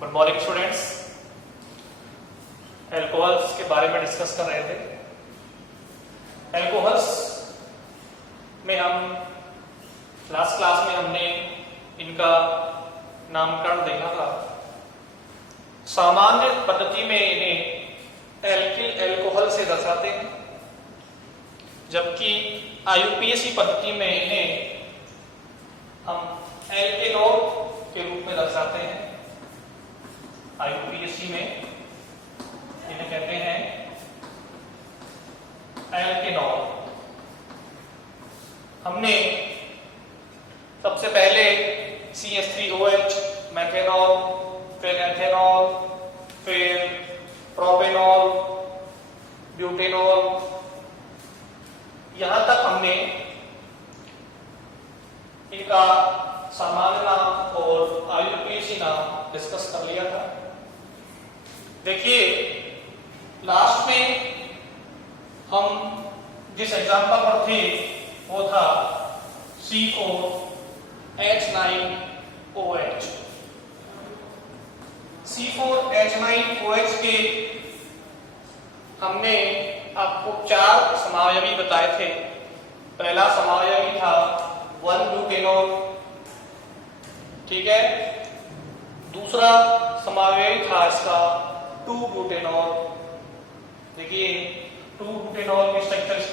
Good morning students. Alcohols के बारे में डिस्कस कर रहे थे। एल्कोहल्स में हम लास्ट क्लास में हमने इनका नामकरण देखा था। सामान्य पद्धति में इन्हें एल्किल एल्कोहल से दर्शाते हैं, जबकि आईयूपीएसी पद्धति में इन्हें हम एल्केनॉल के रूप में दर्शाते हैं। आईयूपीएसी में इन्हें कहते हैं एल्केनॉल। हमने सबसे पहले CH3OH, मेथेनॉल, फिर एथेनॉल, फिर प्रोपेनॉल, ब्यूटेनॉल, यहां तक हमने इनका सामान्य नाम और आईयूपीएसी नाम डिस्कस कर लिया था। देखिए, लास्ट में हम जिस एग्जांपल पर थे वो था C4H9OH। C4H9OH के हमने आपको 4 समावयवी बताए थे। पहला समावयवी था 1-ब्यूटेनॉल, ठीक है। दूसरा समावयवी था इसका 2-ब्यूटेनॉल। देखिए, 2-ब्यूटेनॉल की स्ट्रक्चर इस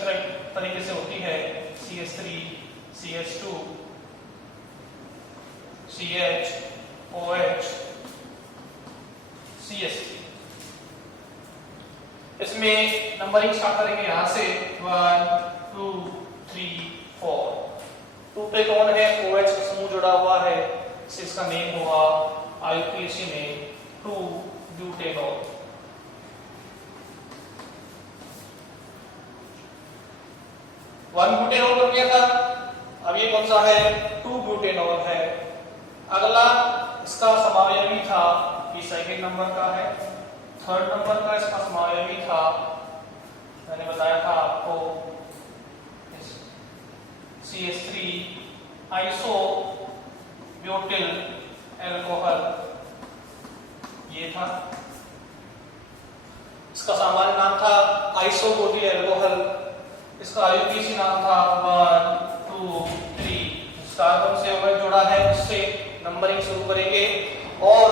तरीके से होती है CH3 CH2 CHOH CH3। इसमें नंबरिंग स्टार्ट करेंगे यहां से 1 2 3 4। 2 पे कौन है? OH का समूह जुड़ा हुआ है, इसका नेम हुआ आईयूपीएसी में 2-ब्यूटेनॉल। वन ब्यूटेनॉल कर दिया था। अब ये कौन सा है? 2-ब्यूटेनॉल है। अगला इसका समावयवी था, ये सेकंड नंबर का है। थर्ड नंबर का इसका समावयवी था, मैंने बताया था आपको, CH3 आइसोब्यूटिल एल्कोहल, ये था। इसका सामान्य नाम था आइसोब्यूटिल एल्कोहल। इसका आईयूपीएसी नाम था 1 2 3। कार्बन से OH जुड़ा है, उससे नंबरिंग शुरू करेंगे। और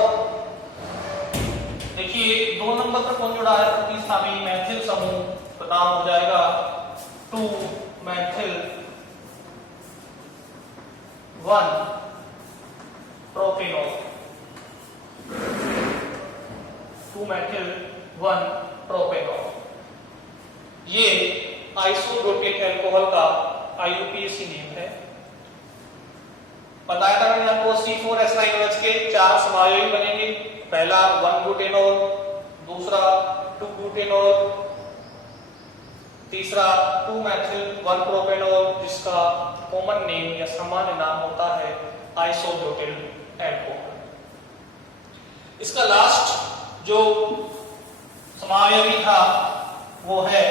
देखिए, 2 नंबर पर कौन जुड़ा है? प्रतिस्थापी मैथिल समूह, तो नाम हो जाएगा 2-मैथिल 1-प्रोपेनॉल। 2-मैथिल 1-प्रोपेनॉल। ये आइसोब्यूटिल एल्कोहल का आईयूपीएसी नेम है। बताया था मैंने आपको C4H9OH के 4 समावयवी बनेंगे। पहला 1-ब्यूटेनॉल, दूसरा 2-ब्यूटेनॉल, तीसरा 2-मैथिल 1-प्रोपेनॉल, जिसका कॉमन नेम या सामान्य नाम होता है आइसोब्यूटिल एल्कोहल। इसका लास्ट जो समावयवी था वो है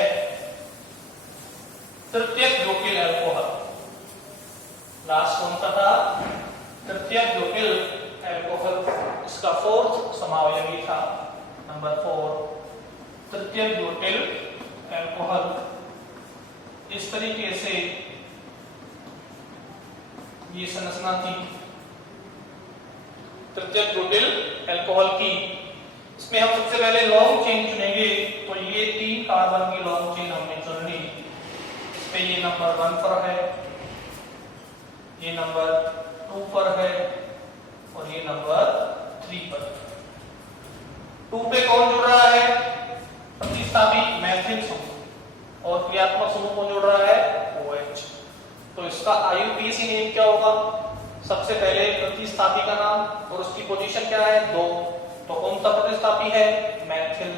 तृतीयक ब्यूटिल एल्कोहल। लास्ट कौन सा था? तृतीयक ब्यूटिल एल्कोहल। इसका 4th समावयवी था, नंबर 4, तृतीयक ब्यूटिल एल्कोहल। इस तरीके से ये संरचना थी तृतीयक ब्यूटिल एल्कोहल की। इसमें हम सबसे पहले लॉन्ग चेन चुनेंगे, तो ये 3 कार्बन की लॉन्ग चेन हमने चुन ली। इसमें ये नंबर 1 पर है, ये नंबर 2 पर है और ये नंबर 3 पर। 2 पे कौन जुड़ रहा है? प्रतिस्थापी मैथिल समूह। और क्रियात्मक समूह कौन जुड़ रहा है? OH। तो इसका आईयूपीएसी नेम क्या होगा? सबसे पहले प्रतिस्थापी का नाम और उसकी पोजीशन क्या है? 2। तो कौन सा प्रतिस्थापी है? मैथिल।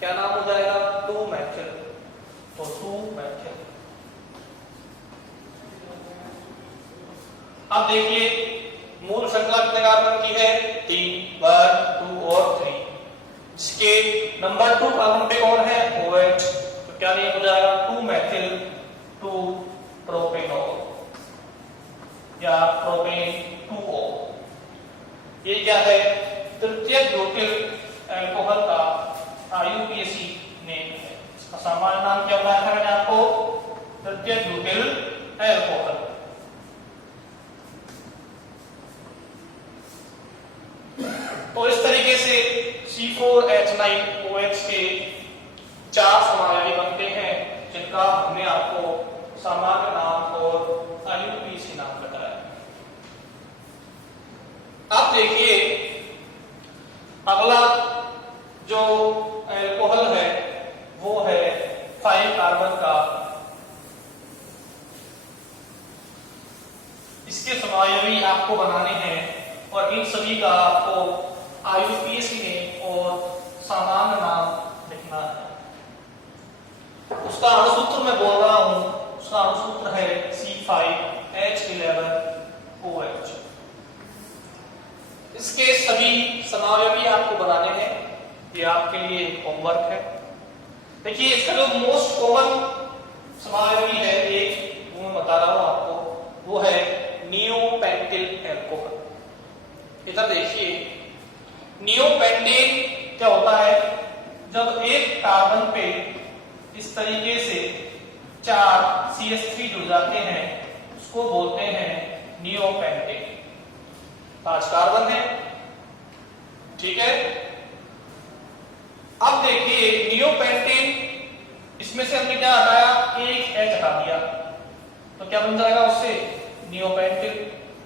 क्या नाम हो जाएगा? 2-मैथिल। तो 2-मैथिल। अब देखिए, मूल श्रृंखला कितने कार्बन की है? 3, 1 2 और 3। जिसके नंबर 2 कार्बन पे कौन है? OH। तो क्या नेम हो जाएगा? 2-मैथिल 2-प्रोपेनॉल या प्रोपेन 2O। ये क्या है? तृतीय ब्यूटिल अल्कोहल का IUPAC नेम है। इसका सामान्य नाम क्या बताया था मैंने आपको? तृतीय ब्यूटिल अल्कोहल। तो इस तरीके से C4H9OH के 4 समावयवी बनते हैं जिनका हमने आपको सामान्य नाम और IUPAC नाम बताया। आप देखिए अगला जो अल्कोहल है वो है 5 कार्बन का। इसके समावयवी आपको बनाने हैं और इन सभी का आपको IUPAC नेम और सामान्य नाम लिखना है। उसका अणुसूत्र मैं बोल रहा हूं, उसका अणुसूत्र है C5H11OH। इसके सभी समावयवी आपको बनाने हैं, ये आपके लिए होमवर्क है। देखिए इसका जो मोस्ट कॉमन समावयवी है एक वो मैं बता रहा हूं आपको, वो है नियोपेंटिल अल्कोहल। इधर देखिए नियोपेंटेन क्या होता है? जब एक कार्बन पे इस तरीके से 4 CH3 जुड़ जाते हैं उसको बोलते हैं नियोपेंटेन। 5 कार्बन है, ठीक है। अब देखिए नियोपेंटेन, इसमें से हमने क्या हटाया? एक H हटा दिया, तो क्या बन जाएगा उससे? नियोपेंटिल।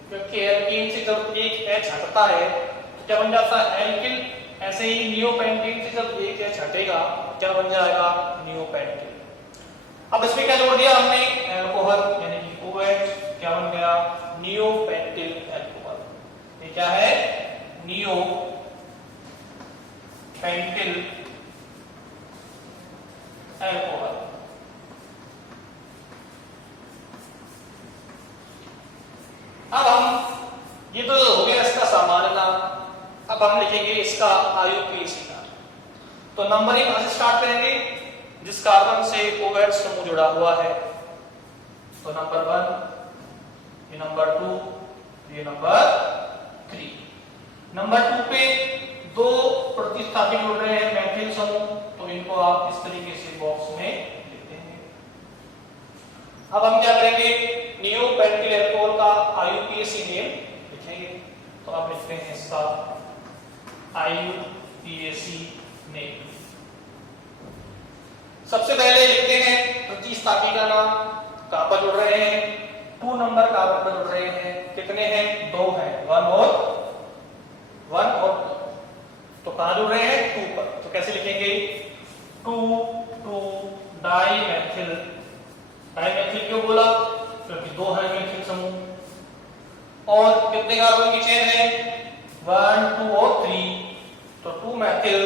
क्योंकि एल्कीन से जब एक H हटता है तो क्या बन जाता है? एल्किल। ऐसे ही नियोपेंटेन से जब एक H हटेगा क्या बन जाएगा? नियोपेंटिल। अब इसमें क्या जोड़ दिया हमने? अल्कोहल यानी कि OH। क्या बन गया? नियोपेंटिल अल्कोहल। ये क्या है? नियोपेंटिल अल्कोहल। अब हम, ये तो हो गया इसका सामान्य नाम, अब हम लिखेंगे इसका IUPAC नाम। तो नंबरिंग कहां से स्टार्ट करेंगे? जिस कार्बन से OH समूह जुड़ा हुआ है, तो नंबर 1, ये नंबर 2, ये नंबर 3। नंबर 2 पे 2 प्रतिस्थापी जुड़ रहे हैं मैथिल समूह, तो इनको आप इस तरीके से बॉक्स में लिखते हैं। अब हम क्या करेंगे? नियोपेंटिल अल्कोहल का IUPAC नेम लिखेंगे, तो आप लिखते हैं इसका IUPAC नेम। सबसे पहले लिखते हैं प्रतिस्थापी का नाम। कहां पर जुड़ रहे हैं? 2 नंबर कार्बन पर जुड़ रहे हैं। कितने हैं? 2 हैं, 1 और 2। तो कहां जुड़ रहे हैं? 2 पर। तो कैसे लिखेंगे? 2 डाइमेथिल। डाइमेथिल क्यों बोला? क्योंकि 2 है मेथिल समूह। और कितने कार्बन की चेन है? 1, 2 और 3। तो 2 मेथिल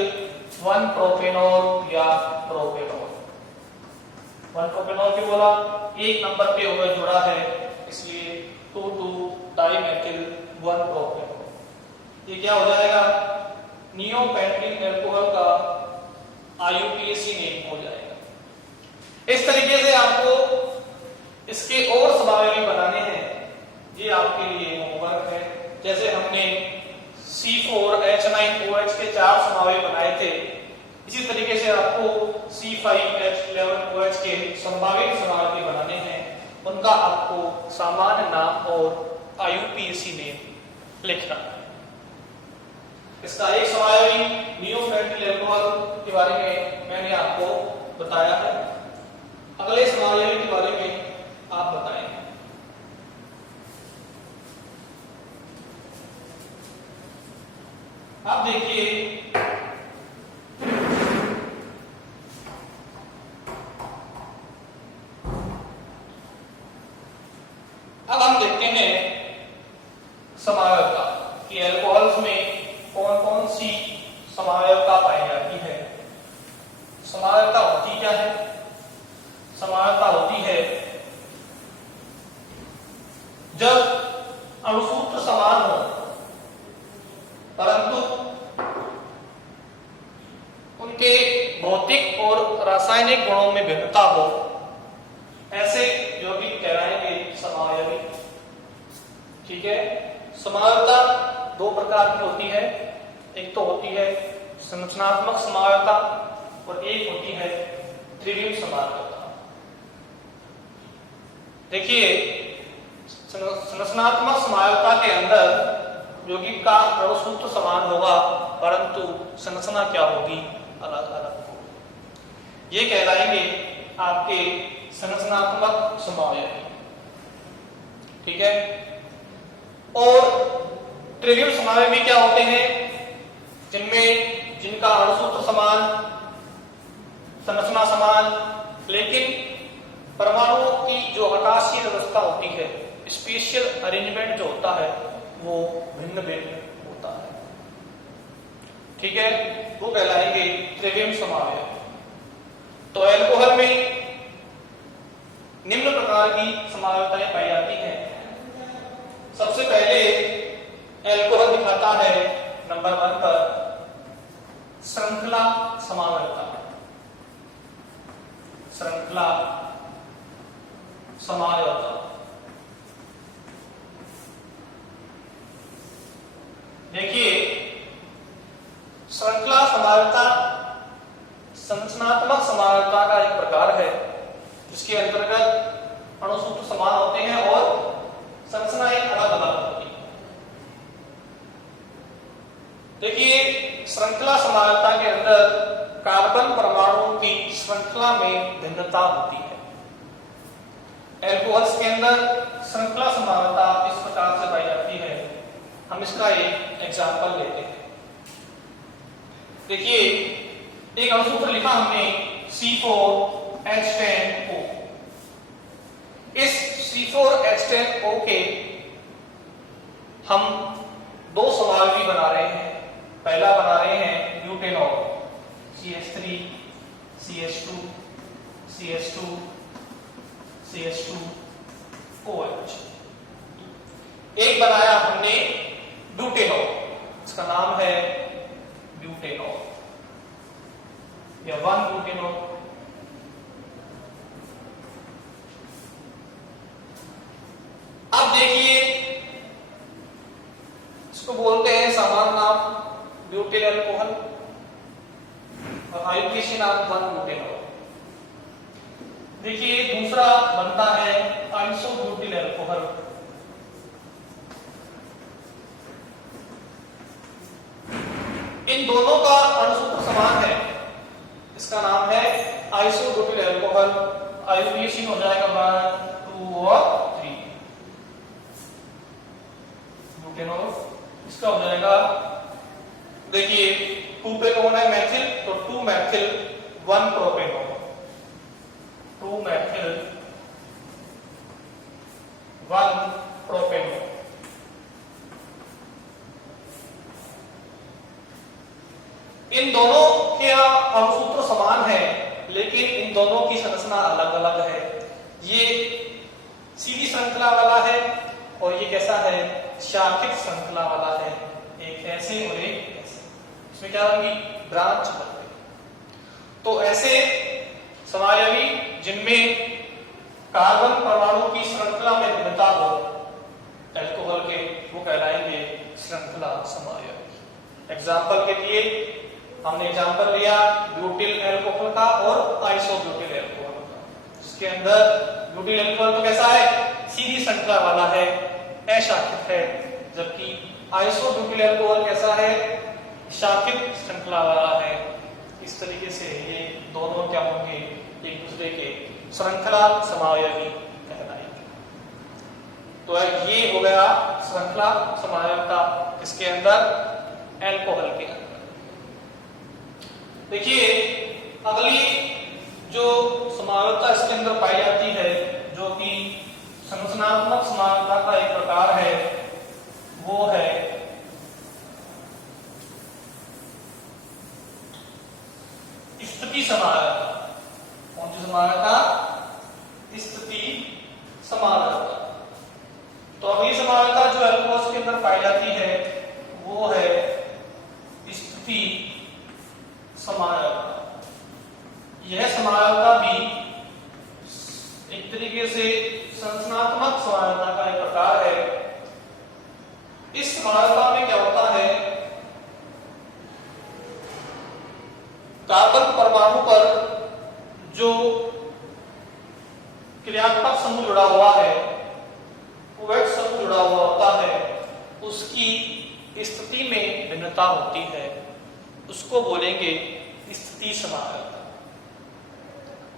1 प्रोपेनॉल या प्रोपेनॉल। 1 प्रोपेनॉल क्यों बोला? 1 नंबर पे OH जुड़ा है इसलिए 2 डाइमेथिल 1 प्रोपेनॉल। ये क्या हो जाएगा? नियोपेंटिल अल्कोहल का IUPAC नेम हो जाएगा। इस तरीके से आपको इसके और समावयवी बनाने हैं, ये आपके लिए होमवर्क है। जैसे हमने C4H9OH के 4 समावयवी बनाए थे, इसी तरीके से आपको C5H11OH के संभावित समावयवी बनाने हैं। उनका आपको सामान्य नाम और IUPAC नेम लिखना है। इसका एक समावयवी नियोपेंटिल अल्कोहल के बारे में मैंने आपको बताया है। अगले समावयवी के बारे में आप बताएं। आप देखिए अब हम देखते हैं समावयवता कि अल्कोहल्स में कौन कौन सी समावयवता पाई जाती है। समावयवता होती क्या है? समावयवता होती है जब अणुसूत्र समान हो परंतु उनके भौतिक और रासायनिक गुणों में भिन्नता हो, ऐसे यौगिक कहलाएंगे समावयवी। ठीक है। समावयवता 2 प्रकार की होती है। एक तो होती है संरचनात्मक समावयवता और एक होती है त्रिविम समावयवता। देखिए संरचनात्मक समावयवता के अंदर यौगिक का अणुसूत्र समान होगा परंतु संरचना क्या होगी, अलग अलग होगी। ये कहलाएंगे आपके संरचनात्मक समावयवी, ठीक है। और त्रिविम समावयवी क्या होते हैं, जिनका अणुसूत्र समान, संरचना समान, लेकिन परमाणुओं की जो आकाशीय व्यवस्था होती है, स्पेशियल अरेंजमेंट जो होता है वो भिन्न भिन्न होता है, ठीक है। वो कहलाएंगे त्रिविम समावयवी। तो एल्कोहल में निम्न प्रकार की समावयवताएं पाई जाती हैं। सबसे पहले एल्कोहल दिखाता है नंबर 1 पर श्रृंखला समावयवता। श्रृंखला समावयवता, देखिए श्रृंखला समावयवता संरचनात्मक समावयवता का एक प्रकार है जिसके अंतर्गत अणुसूत्र समान होते हैं और संरचनाएं अलग अलग होती हैं। देखिए श्रृंखला समावयवता के अंदर कार्बन परमाणुओं की श्रृंखला में भिन्नता होती है। एल्कोहल्स के अंदर श्रृंखला समावयवता इस प्रकार से पाई जाती है। हम इसका एक एग्जांपल लेते हैं। देखिए एक अणुसूत्र लिखा हमने C4H10O। इस C4H10O के हम दो समावयवी बना रहे हैं। पहला बना रहे हैं butanol, CH3 CH2 CH2 CH2OH। एक बनाया हमने ब्यूटेनॉल, इसका नाम है ब्यूटेनॉल या 1-ब्यूटेनॉल। अब देखिए इसको बोलते हैं सामान्य नाम ब्यूटेल अल्कोहल और आयुर्वेदीय नाम 1-ब्यूटेनॉल। देखिए दूसरा बनता है आइसोब्यूटिल अल्कोहल। इन दोनों का अणुसूत्र समान है, इसका नाम है आइसोब्यूटिल अल्कोहल। आयुर्वेदीय हो जाएगा 1, 2 और 3। ब्यूटेनॉल इसका हो जाएगा, देखिए 2 पेनोन है मैथिल, तो 2 मैथिल 1 प्रोपेनॉल, 2 मैथिल 1 प्रोपेनॉल। इन दोनों के अणुसूत्र समान है लेकिन इन दोनों की संरचना अलग अलग है। ये सीधी श्रृंखला वाला है और ये कैसा है, शाखित श्रृंखला वाला है। एक ऐसे और एक ऐसे, इसमें क्या होगी, ब्रांच बन गई। तो ऐसे समावयवी जिनमें कार्बन परमाणु की श्रृंखला में भिन्नता हो एल्कोहल के, वो कहलाएंगे श्रृंखला समावयवी। एग्जाम्पल के लिए हमने एग्जाम्पल लिया ब्यूटिल अल्कोहल का और आइसोब्यूटिल अल्कोहल का, जिसके अंदर ब्यूटिल अल्कोहल तो कैसा है, सीधी श्रृंखला वाला है, अशाखित है, जबकि आइसोब्यूटिल अल्कोहल कैसा है, शाखित श्रृंखला वाला है। इस तरीके से ये दोनों क्या होंगे, एक दूसरे के श्रृंखला समावयवी कहलाएंगे। तो ये हो गया श्रृंखला समावयवता किसके अंदर, एल्कोहल के अंदर। देखिए अगली जो समावयवता इसके अंदर पाई जाती है, जो कि संरचनात्मक समावयवता का एक प्रकार है, वो है स्थिति समावयवता। कौन सी समावयवता, स्थिति समावयवता। तो अगली समावयवता जो एल्कोहल्स के अंदर पाई जाती है वो है स्थिति समावयवता। यह समावयवता भी एक तरीके से संरचनात्मक समावयवता का एक प्रकार है। इस समावयवता में क्या होता है, उसकी स्थिति में भिन्नता होती है, उसको बोलेंगे स्थिति समानता।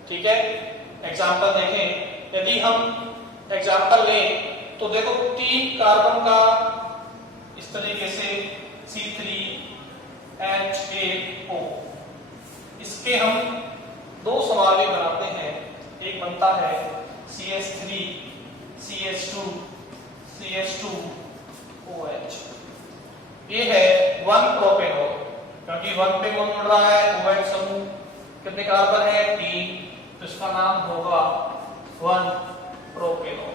ठीक है, एग्जाम्पल देखें। यदि हम एग्जाम्पल लें तो देखो 3 कार्बन का इस तरीके से C3H8O, इसके हम 2 समावयवी बनाते हैं। एक बनता है CH3 CH2 CH2OH, ये है 1 प्रोपेनॉल, क्योंकि 1 पे कौन जुड़ रहा है, OH समूह। कितने कार्बन है, 3, तो इसका नाम होगा 1 प्रोपेनॉल।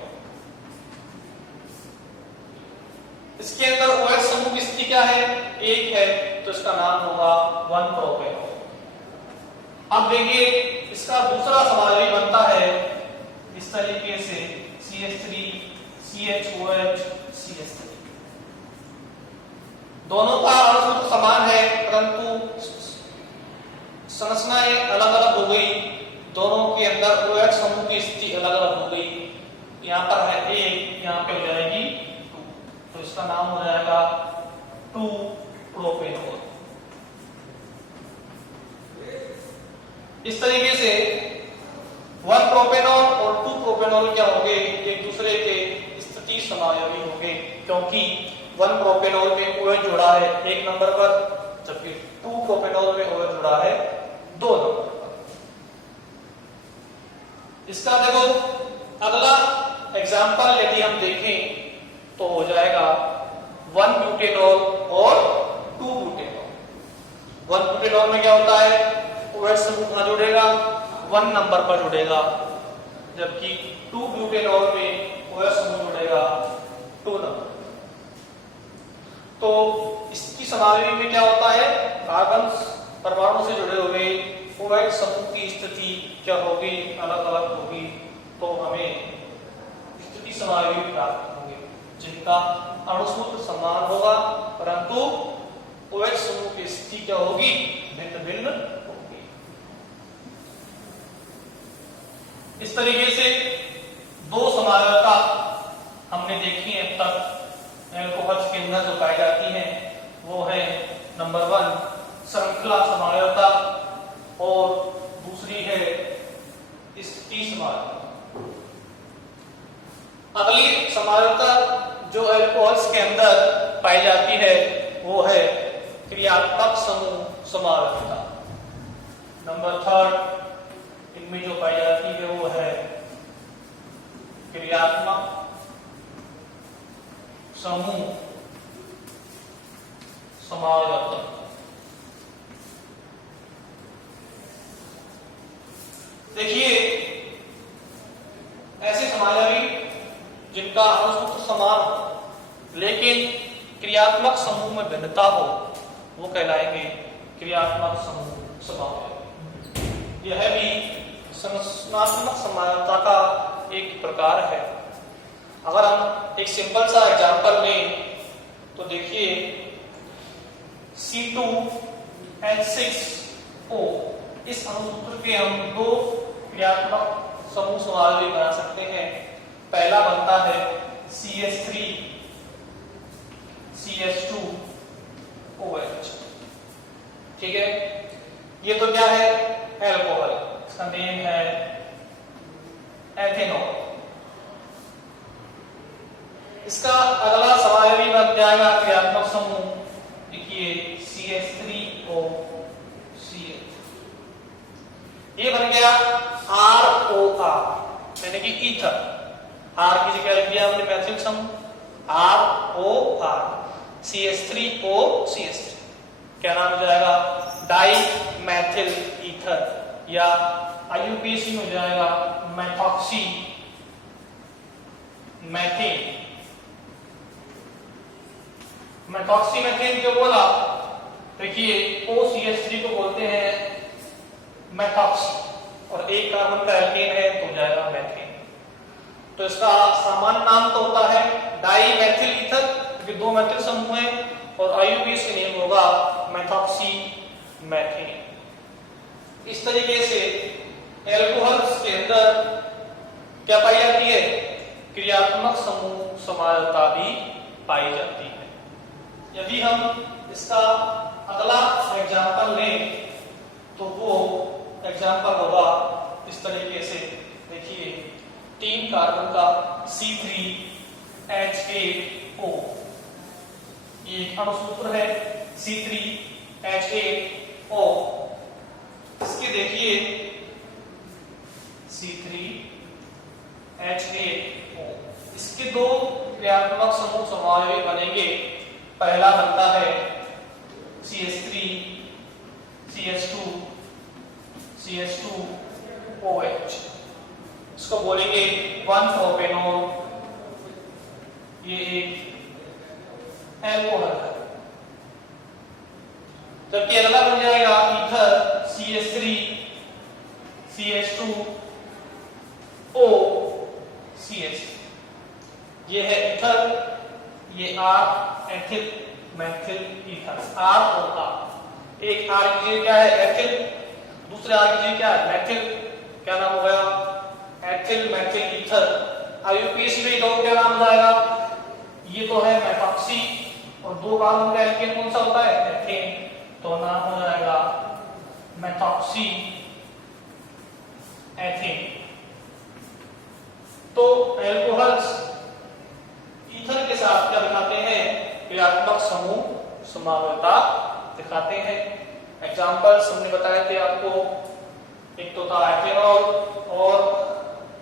इसके अंदर OH समूह की स्थिति क्या है, 1 है, तो इसका नाम होगा 1 प्रोपेनॉल। अब देखिए इसका दूसरा समावयवी बनता है इस तरीके से CH3 CHOH CH3। दोनों का अणुसूत्र समान है, परंतु संरचनाएं अलग अलग हो गई। दोनों के अंदर OH समूह की स्थिति अलग अलग हो गई। यहाँ पर है 1, यहाँ पे हो जाएगी 2, तो इसका नाम हो जाएगा 2 प्रोपेनॉल। इस तरीके से 1 प्रोपेनॉल और 2 प्रोपेनॉल क्या होंगे, एक दूसरे के स्थिति समावयवी होंगे, क्योंकि 1 प्रोपेनॉल में OH जुड़ा है 1 नंबर पर, जबकि 2 प्रोपेनॉल में OH जुड़ा है 2 नंबर पर। इसका देखो अगला एग्जाम्पल यदि हम देखें तो हो जाएगा 1 ब्यूटेनॉल और 2 ब्यूटेनॉल। 1 ब्यूटेनॉल में क्या होता है, OH समूह कहां जुड़ेगा, 1 नंबर पर जुड़ेगा, जबकि 2 ब्यूटेनॉल में OH समूह जुड़ेगा 2 नंबर। तो इसकी समावयवी में क्या होता है, कार्बन परमाणु से जुड़े हुए OH समूह की स्थिति क्या होगी, अलग अलग होगी। तो हमें स्थिति समावयवी प्राप्त होंगे जिनका अणुसूत्र समान होगा, परंतु OH समूह की स्थिति क्या होगी, भिन्न भिन्न होगी। इस तरीके से 2 समावयवता हमने देखी है अब तक। एल्कोहल्स के अंदर जो पाई जाती है वो है नंबर 1 श्रृंखला समावयवता और दूसरी है स्थिति समावयवता। अगली समावयवता जो एल्कोहल्स के अंदर पाई जाती है वो है क्रियात्मक समूह समावयवता। नंबर 3 इनमें जो पाई जाती है वो है क्रियात्मक समूह समावयवता। देखिए ऐसे समावयवी जिनका अणुसूत्र समान हो लेकिन क्रियात्मक समूह में भिन्नता हो वो कहलाएंगे क्रियात्मक समूह समावयवी। यह भी संरचनात्मक समावयवता का एक प्रकार है। अगर हम एक सिंपल सा एग्जांपल लें तो देखिए C2H6O, इस अणुसूत्र के हम 2 क्रियात्मक समूह समावयवी बना सकते हैं। पहला बनता है CH3 CH2OH। ठीक है, ये तो क्या है, एल्कोहल, इसका नेम है एथेनॉल। इसका अगला समावयवी बन जाएगा क्रियात्मक समूह, देखिए CH3OCH, ये बन गया ROR, यानी कि ईथर। R की जगह लिख दिया हमने मैथिल समूह ROR, CH3OCH3, क्या नाम हो जाएगा, डाई मैथिल ईथर, या IUPAC में हो जाएगा मेथॉक्सी मैथेन। मेथॉक्सी मैथेन जो बोला, देखिए OCH3 को बोलते हैं मेथॉक्सी और एक कार्बन का एल्केन है तो हो जाएगा मैथेन। तो इसका सामान्य नाम तो होता है डाई मैथिल ईथर, क्योंकि 2 मैथिल समूह हैं, और IUPAC का नेम होगा मेथॉक्सी मैथेन। इस तरीके से एल्कोहल्स के अंदर क्या पाई जाती है, क्रियात्मक समूह समावयवता भी पाई जाती है। यदि हम इसका अगला एग्जाम्पल लें तो वो एग्जाम्पल होगा इस तरीके से। देखिए 3 कार्बन का C3H8O, ये एक अणुसूत्र है C3H8O। इसके देखिए C3H8O, इसके 2 क्रियात्मक समूह समावयवी बनेंगे। पहला बनता है CH3 CH2 CH2OH, इसको बोलेंगे 1 प्रोपेनॉल, ये एक एल्कोहल है। जबकि अगला बन जाएगा ईथर CH3 CH2OCH, ये है ईथर, ये R ethyl Maithil ether, R और R। एक R की जगह क्या है एथिल, दूसरे R की जगह क्या है मैथिल, क्या नाम हो गया एथिल मैथिल ईथर। IUPAC में दो क्या नाम जाएगा, ये तो है मेथॉक्सी और 2 कार्बन का एल्केन कौन सा होता है एथेन, तो नाम हो जाएगा मेथॉक्सी एथेन। तो एल्कोहल्स ईथर के साथ क्या दिखाते हैं, क्रियात्मक समूह समावयवता दिखाते हैं। एग्जांपल्स हमने बताए थे आपको, एक तो था एथेनॉल और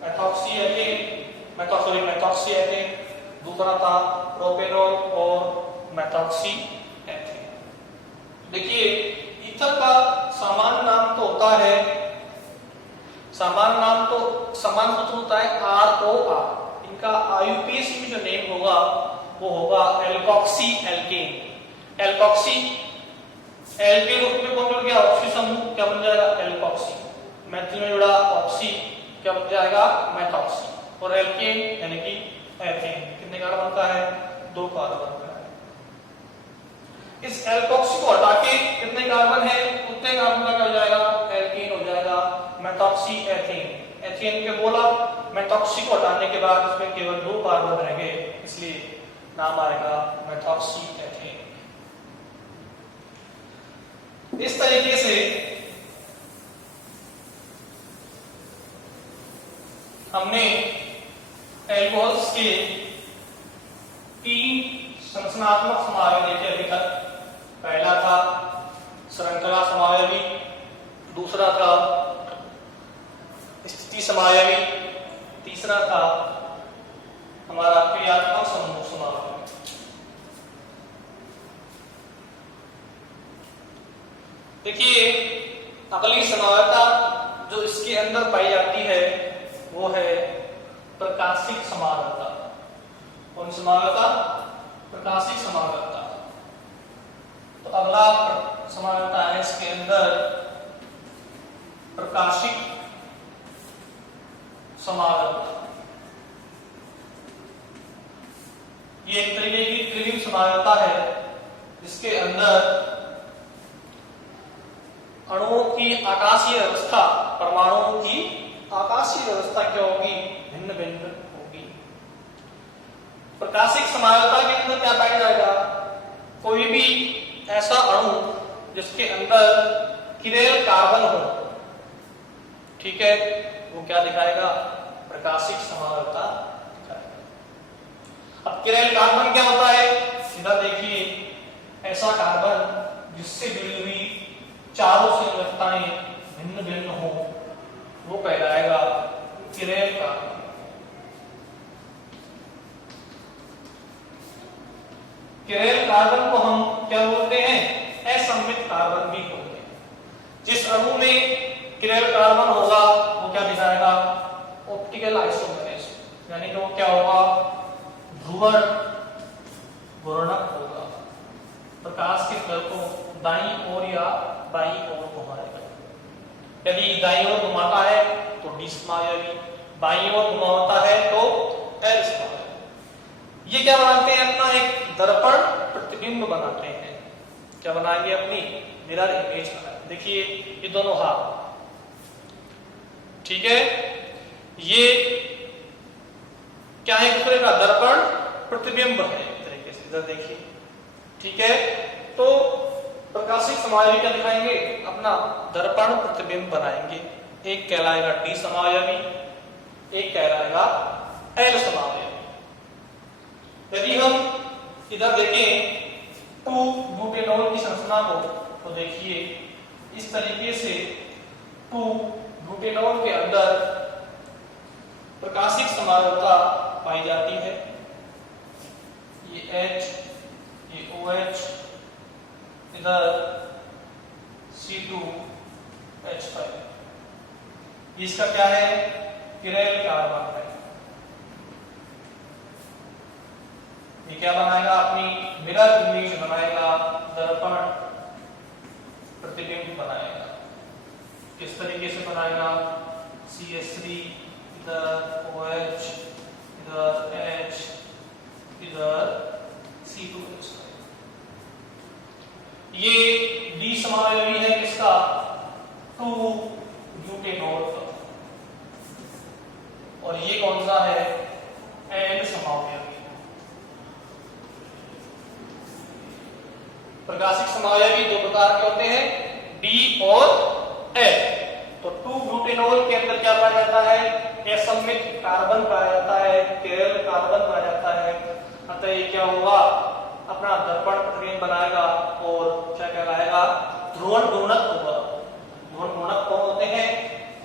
मेथॉक्सी एथेन, दूसरा था प्रोपेनॉल और मेथॉक्सी एथेन। देखिए ईथर का सामान्य नाम तो होता है, सामान्य नाम तो समान सूत्र होता है ROR। इनका IUPAC में जो नेम होगा वो होगा एल्कोक्सी एल्केन। एल्कोक्सी एल के रूप में कौन जुड़ गया ऑक्सी समूह, क्या बन जाएगा एल्कोक्सी। मैथिल में जुड़ा ऑक्सी, क्या बन जाएगा मेथॉक्सी। और एल्केन यानी कि एथेन, कितने कार्बन का है 2 कार्बन का है। इस एल्कोक्सी को हटा के कितने कार्बन है उतने कार्बन का क्या हो जाएगा एल्केन हो जाएगा मेथॉक्सी एथेन। एथेन के बोला, मेथॉक्सी को हटाने के बाद इसमें केवल 2 कार्बन रहेंगे, इसलिए नाम आएगा मेथॉक्सी एथेन। इस तरीके से हमने एल्कोहल्स के 3 संरचनात्मक समावयव देखे अभी तक। पहला था श्रृंखला समावयवी, दूसरा था स्थिति समावयवी, तीसरा था हमारा क्रियात्मक समूह समावयवी। देखिए अगली समावयवता जो इसके अंदर पाई जाती है वो है प्रकाशिक समावयवता। कौन समावयवता, प्रकाशिक समावयवता। तो अगला समावयवता है इसके अंदर प्रकाशिक समावयवता। ये एक तरीके की त्रिविम समावयवता है जिसके अंदर अणुओं की आकाशीय व्यवस्था, परमाणुओं की आकाशीय व्यवस्था क्या होगी भिन्न भिन्न होगी। प्रकाशिक समावयवता के अंदर क्या पाया जाएगा, कोई भी ऐसा अणु जिसके अंदर किरेल कार्बन हो, ठीक है, वो क्या दिखाएगा प्रकाशिक समावयवता दिखाएगा। अब किरेल कार्बन क्या होता है, सीधा देखिए ऐसा कार्बन जिससे जुड़ी हुई चारों संयुक्ताएं भिन्न भिन्न हो वो कहलाएगा किरेल कार्बन। किरेल कार्बन को हम क्या बोलते हैं, असममित कार्बन भी बोलते हैं। जिस अणु में किरेल कार्बन होगा वो क्या दिखाएगा ऑप्टिकल आइसोमेरिज्म, यानी कि वो क्या होगा ध्रुवण घूर्णक होगा, प्रकाश के तल को दाईं ओर या बाईं ओर घुमाएगा। यदि दाईं ओर घुमाता है तो डी समावयवी, बाईं ओर घुमाता है तो एल समावयवी। ये क्या बनाते हैं अपना एक दर्पण प्रतिबिंब बनाते हैं। क्या बनाएंगे अपनी मिरर इमेज बनाएंगे। देखिए ये दोनों हाथ, ठीक है, ये क्या है दूसरे का दर्पण प्रतिबिंब है एक तरीके से, इधर देखिए, ठीक है, तो प्रकाशिक समावयवी क्या दिखाएंगे? अपना दर्पण प्रतिबिंब बनाएंगे। एक कहलाएगा डी समावयवी, एक कहलाएगा एल समावयवी। यदि हम इधर देखें 2-ब्यूटेनॉल की संरचना को, तो देखिए इस तरीके से 2-ब्यूटेनॉल के अंदर प्रकाशिक समावयवता पाई जाती है। ये H, ये OH, इधर C2H5, इसका क्या है? किरैल कार्बन है। ये क्या बनाएगा? अपनी मिरर इमेज बनाएगा, दर्पण प्रतिबिंब बनाएगा। किस तरीके से बनाएगा? CH3, इधर OH, इधर H, इधर C2H5। ये डी समावयवी है किसका? 2-ब्यूटेनॉल का। और ये कौन सा है? एल समावयवी। प्रकाशिक समावयवी दो प्रकार के होते हैं, डी और एल। तो 2-ब्यूटेनॉल के अंदर क्या पाया जाता है? असममित कार्बन पाया जाता है, किरैल कार्बन पाया जाता है। अतः ये क्या होगा? अपना दर्पण प्रतिबिंब बनाएगा और क्या कहलाएगा? ध्रुवण गुणक होगा। ध्रुवण गुणक कौन होते हैं?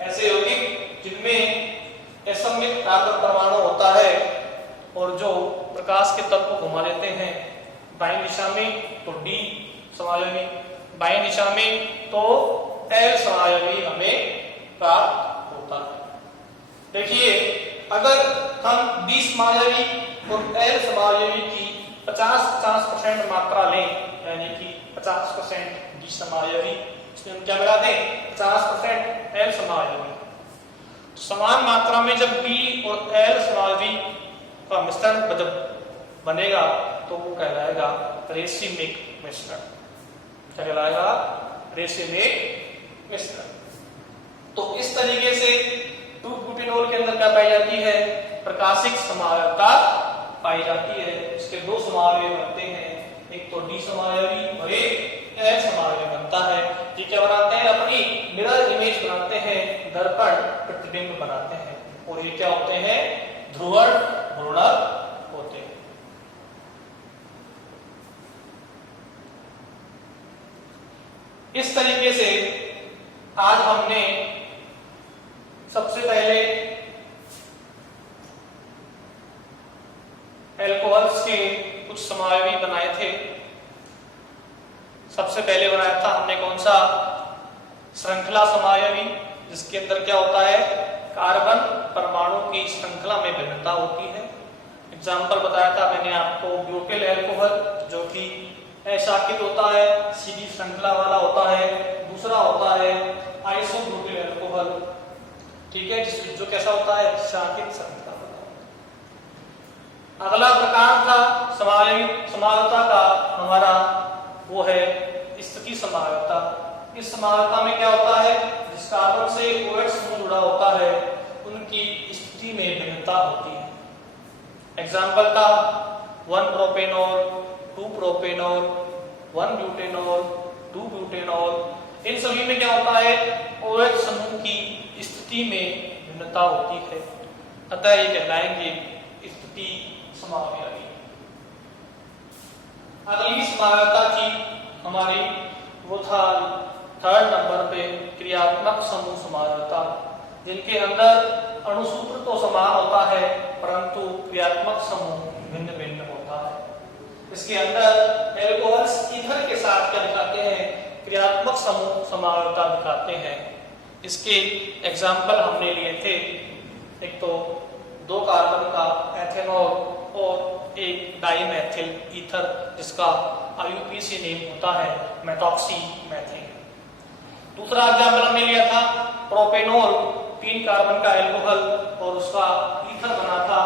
ऐसे यौगिक जिनमें असममित कार्बन परमाणु होता है और जो प्रकाश के तल को घुमा लेते हैं बाईं दिशा में, तो डी समावयवी, बाईं दिशा में तो एल समावयवी हमें प्राप्त होता है। देखिए, अगर हम डी समावयवी और एल समावयवी की 50% मात्रा लें, यानी कि 50% डी समावयवी, इसमें हम क्या मिला दें? 50% एल समावयवी। तो समान मात्रा में जब डी और एल समावयवी का मिश्रण जब बनेगा तो वो कहलाएगा रेसिमिक मिश्रण। क्या कहलाएगा? रेसिमिक मिश्रण। तो इस तरीके से 2-ब्यूटेनॉल के अंदर क्या पाई जाती है? प्रकाशिक समावयवता पाई जाती है। इसके दो समावयवी बनते हैं, एक तो डी समावयवी और एक एल समावयवी बनता है। ये क्या बनाते हैं? अपनी मिरर इमेज बनाते हैं, दर्पण प्रतिबिंब बनाते हैं। और ये क्या होते हैं? ध्रुवण गुणक होते हैं। इस तरीके से आज हमने सबसे पहले एल्कोहल्स के कुछ समावयवी बनाए थे। सबसे पहले बनाया था हमने कौन सा? श्रृंखला समावयवी, जिसके अंदर क्या होता है? कार्बन परमाणु की श्रृंखला में भिन्नता होती है। एग्जाम्पल बताया था मैंने आपको ब्यूटिल एल्कोहल, जो कि अशाकित होता है, सीधी श्रृंखला वाला होता है। दूसरा होता है आइसोब्यूटिल एल्कोहल, ठीक है, जो कैसा होता है? शाकित श्रृंखला वाला। अगला प्रकार था समावयवता का हमारा, वो है स्थिति समावयवता। इस समावयवता में क्या होता है? जिस कार्बन से OH समूह जुड़ा होता है उनकी स्थिति में भिन्नता होती है। एग्जाम्पल था 1-प्रोपेनॉल, 2-प्रोपेनॉल, 1-ब्यूटेनॉल, 2-ब्यूटेनॉल। इन सभी में क्या होता है? OH समूह की स्थिति में भिन्नता होती है। अतः ये कहलाएंगे स्थिति समावयवी। अगली समावयवता थी हमारी, वो था 3rd नंबर पे क्रियात्मक समूह समावयवता, जिनके अंदर अणुसूत्र तो समान होता है परंतु क्रियात्मक समूह भिन्न भिन्न होता है। इसके अंदर एल्कोहल्स ईथर के साथ क्या दिखाते हैं? क्रियात्मक समूह समावयवता दिखाते हैं। इसके एग्जाम्पल हमने लिए थे, एक तो 2 कार्बन का एथेनॉल और एक डाइमेथिल ईथर, जिसका IUPAC नेम होता है मेथॉक्सी मेथिन। दूसरा एग्जाम्पल हमने लिया था प्रोपेनॉल, 3 कार्बन का एल्कोहल और उसका ईथर बना था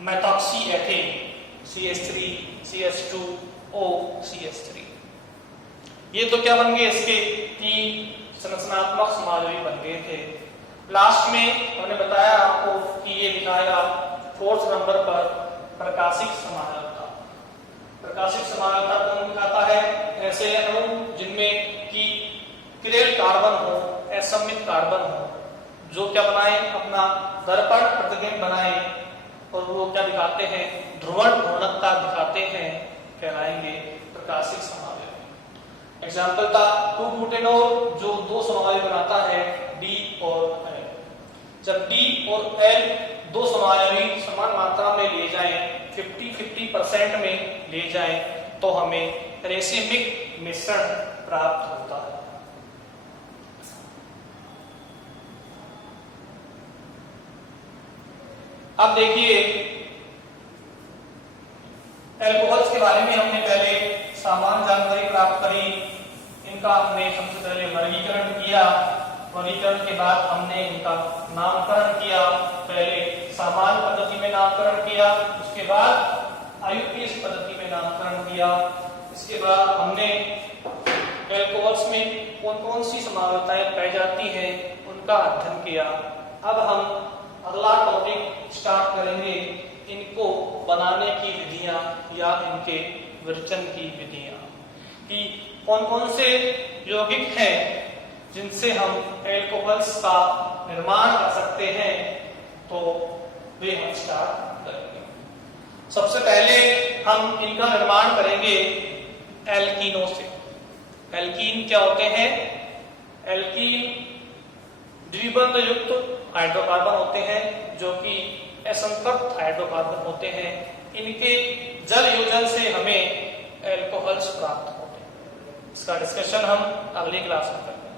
methoxy ethane, CH3 CH2O CH3। ये तो क्या बन गए? इसके 3 संरचनात्मक समावयवी बन गए थे। लास्ट में हमने बताया आपको कि ये दिखाएगा 4th नंबर पर प्रकाशिक समावयवता। प्रकाशिक समावयवता कौन असममित कार्बन हो, जो क्या बनाए, अपना दर्पण प्रतिबिंब बनाए और वो क्या दिखाते हैं, ध्रुवण घूर्णकता दिखाते हैं, कहलाएंगे प्रकाशिक समावयव। एग्जाम्पल था 2-बुटेनॉल जो 2 समावयव बनाता है D और L। जब D और L 2 समावयवी समान मात्रा में लिए जाएं, 50-50% में लिए जाएं, तो हमें रेसिमिक मिश्रण प्राप्त होता है। अब देखिए एल्कोहल्स के बारे में हमने पहले सामान्य जानकारी प्राप्त करी, इनका हमने सबसे पहले वर्गीकरण किया, वर्गीकरण के बाद हमने इनका नामकरण किया। पहले सामान्य पद्धति में नामकरण किया, उसके बाद आयुर्वेद पद्धति में नामकरण किया। इसके बाद हमने एल्कोहल्स में कौन कौन सी समावयवताएं पाई जाती हैं उनका अध्ययन किया। अब हम अगला टॉपिक स्टार्ट करेंगे, इनको बनाने की विधियां या इनके विरचन की विधियां, कि कौन कौन से यौगिक हैं जिनसे हम एल्कोहल्स का निर्माण कर सकते हैं, तो वे हम स्टार्ट करेंगे। सबसे पहले हम इनका निर्माण करेंगे एल्कीनों से। एल्कीन क्या होते हैं? एल्कीन द्विबंध युक्त हाइड्रोकार्बन होते हैं जो कि असंतृप्त हाइड्रोकार्बन होते हैं। इनके जल योजन से हमें एल्कोहल्स प्राप्त होते हैं। इसका डिस्कशन हम अगली क्लास में करेंगे।